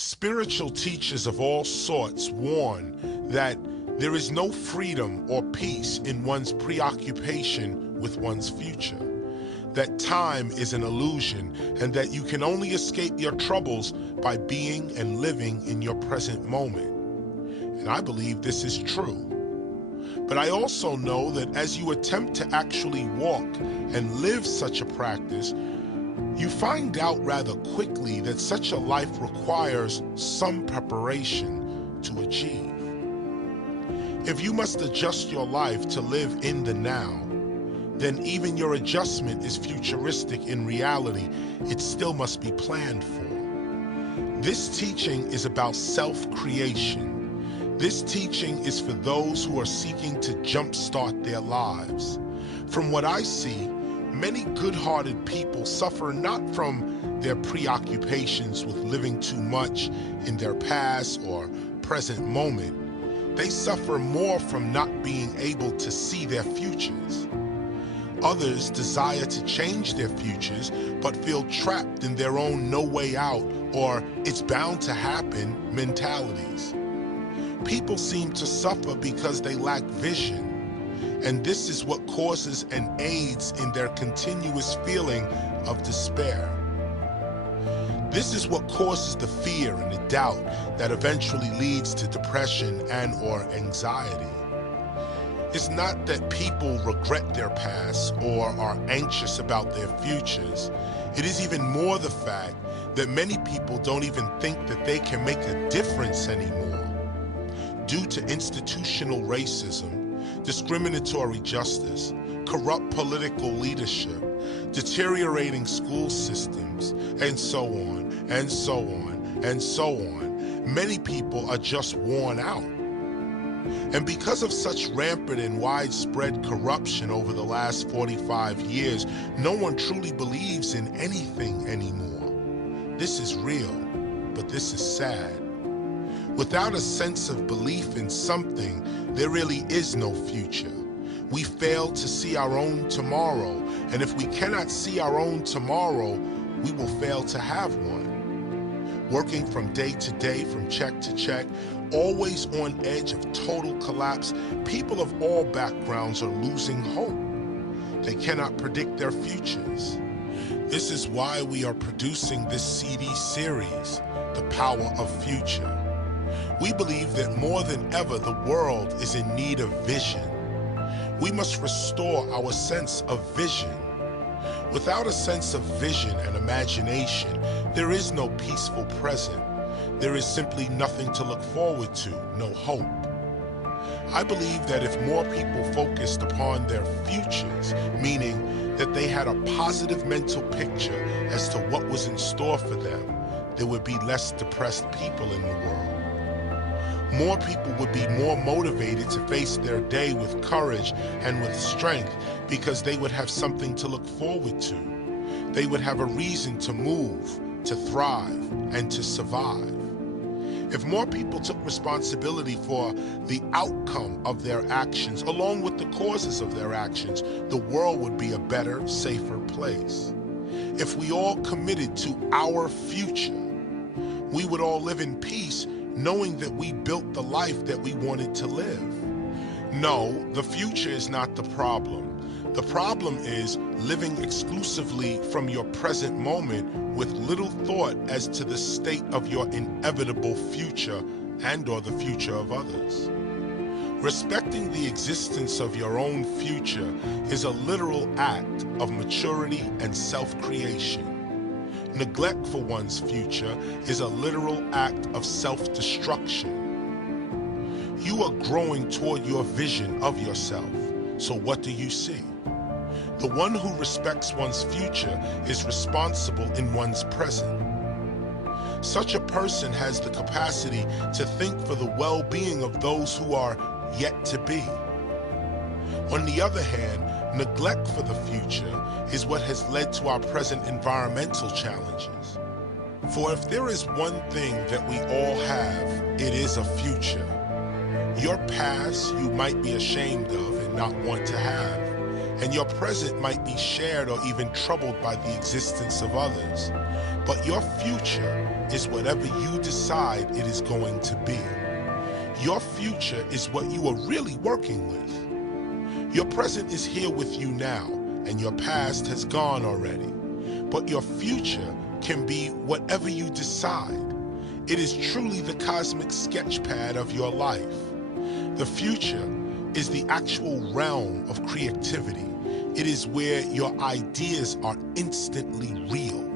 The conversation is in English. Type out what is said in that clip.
Spiritual teachers of all sorts warn that there is no freedom or peace in one's preoccupation with one's future, that time is an illusion, and that you can only escape your troubles by being and living in your present moment. And I believe this is true. But I also know that as you attempt to actually walk and live such a practice, you find out rather quickly that such a life requires some preparation to achieve. If you must adjust your life to live in the now, then even your adjustment is futuristic in reality. It still must be planned for. This teaching is about self-creation. This teaching is for those who are seeking to jumpstart their lives. From what I see, many good-hearted people suffer not from their preoccupations with living too much in their past or present moment. They suffer more from not being able to see their futures. Others desire to change their futures, but feel trapped in their own no way out or it's bound to happen mentalities. People seem to suffer because they lack vision. And this is what causes and aids in their continuous feeling of despair. This is what causes the fear and the doubt that eventually leads to depression and/or anxiety. It's not that people regret their past or are anxious about their futures. It is even more the fact that many people don't even think that they can make a difference anymore. Due to institutional racism, discriminatory justice, corrupt political leadership, deteriorating school systems, and so on, and so on, and so on, many people are just worn out. And because of such rampant and widespread corruption over the last 45 years, no one truly believes in anything anymore. This is real, but this is sad. Without a sense of belief in something, there really is no future. We fail to see our own tomorrow, and if we cannot see our own tomorrow, we will fail to have one. Working from day to day, from check to check, always on edge of total collapse, people of all backgrounds are losing hope. They cannot predict their futures. This is why we are producing this CD series, The Power of Future. We believe that more than ever, the world is in need of vision. We must restore our sense of vision. Without a sense of vision and imagination, there is no peaceful present. There is simply nothing to look forward to, no hope. I believe that if more people focused upon their futures, meaning that they had a positive mental picture as to what was in store for them, there would be less depressed people in the world. More people would be more motivated to face their day with courage and with strength because they would have something to look forward to. They would have a reason to move, to thrive, and to survive. If more people took responsibility for the outcome of their actions, along with the causes of their actions, the world would be a better, safer place. If we all committed to our future, we would all live in peace, knowing that we built the life that we wanted to live. No, the future is not the problem. The problem is living exclusively from your present moment with little thought as to the state of your inevitable future and/or the future of others. Respecting the existence of your own future is a literal act of maturity and self-creation. Neglect for one's future is a literal act of self-destruction. You are growing toward your vision of yourself, so what do you see? The one who respects one's future is responsible in one's present. Such a person has the capacity to think for the well-being of those who are yet to be. On the other hand, neglect for the future is what has led to our present environmental challenges. For if there is one thing that we all have, it is a future. Your past you might be ashamed of and not want to have, and your present might be shared or even troubled by the existence of others. But your future is whatever you decide it is going to be. Your future is what you are really working with. Your present is here with you now, and your past has gone already. But your future can be whatever you decide. It is truly the cosmic sketchpad of your life. The future is the actual realm of creativity. It is where your ideas are instantly real.